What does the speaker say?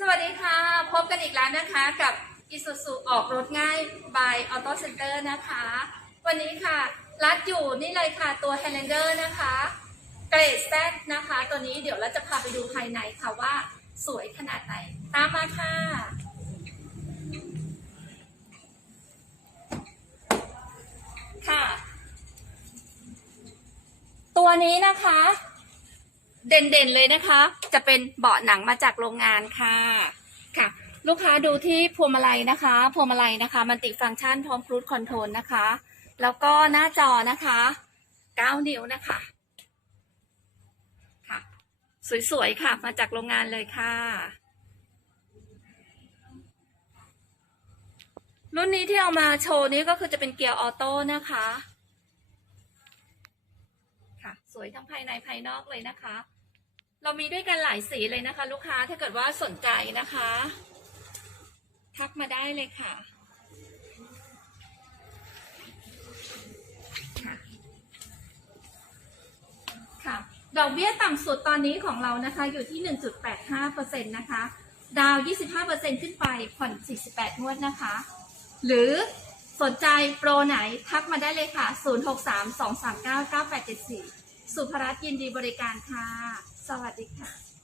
สวัสดีค่ะ พบกันอีกแล้วนะคะกับ Isuzu ออกรถง่าย by Auto Center นะคะ วันนี้ค่ะ รัดอยู่นี่เลยค่ะตัว Highlander นะคะ เกรดแซนะคะ ตัวนี้เดี๋ยวเราจะพาไปดูภายในค่ะว่าสวยขนาดไหน ตามมาค่ะ ค่ะ ตัวนี้นะคะ เด่นๆเลยนะคะ จะเป็นเบาะหนังมาจากโรงงานค่ะค่ะ ลูกค้าดูที่พวงมาลัยนะคะพวงมาลัยนะคะมันติฟังก์ชันพร้อมครูดคอนโทรลนะคะ แล้วก็หน้าจอนะคะ 9 นิ้วนะคะค่ะ สวยๆค่ะมาจากโรงงานเลยค่ะ รุ่นนี้ที่เอามาโชว์นี้ก็คือจะเป็นเกียร์ออโต้นะคะ ค่ะ สวยทั้งภายในภายนอกเลยนะคะ เรามีด้วยกันหลายสีเลยนะคะ ลูกค้าถ้าเกิดว่าสนใจนะคะ ทักมาได้เลยค่ะค่ะดอกเบี้ยต่ำสุดตอนนี้ของเรานะคะ อยู่ที่ 1.85%นะคะ ดาว 25%ขึ้นไปผ่อน 48 งวดนะคะ หรือสนใจโปรไหนทักมาได้เลยค่ะ 0632399874 สุภรัตน์ยินดีบริการค่ะ สวัสดีค่ะ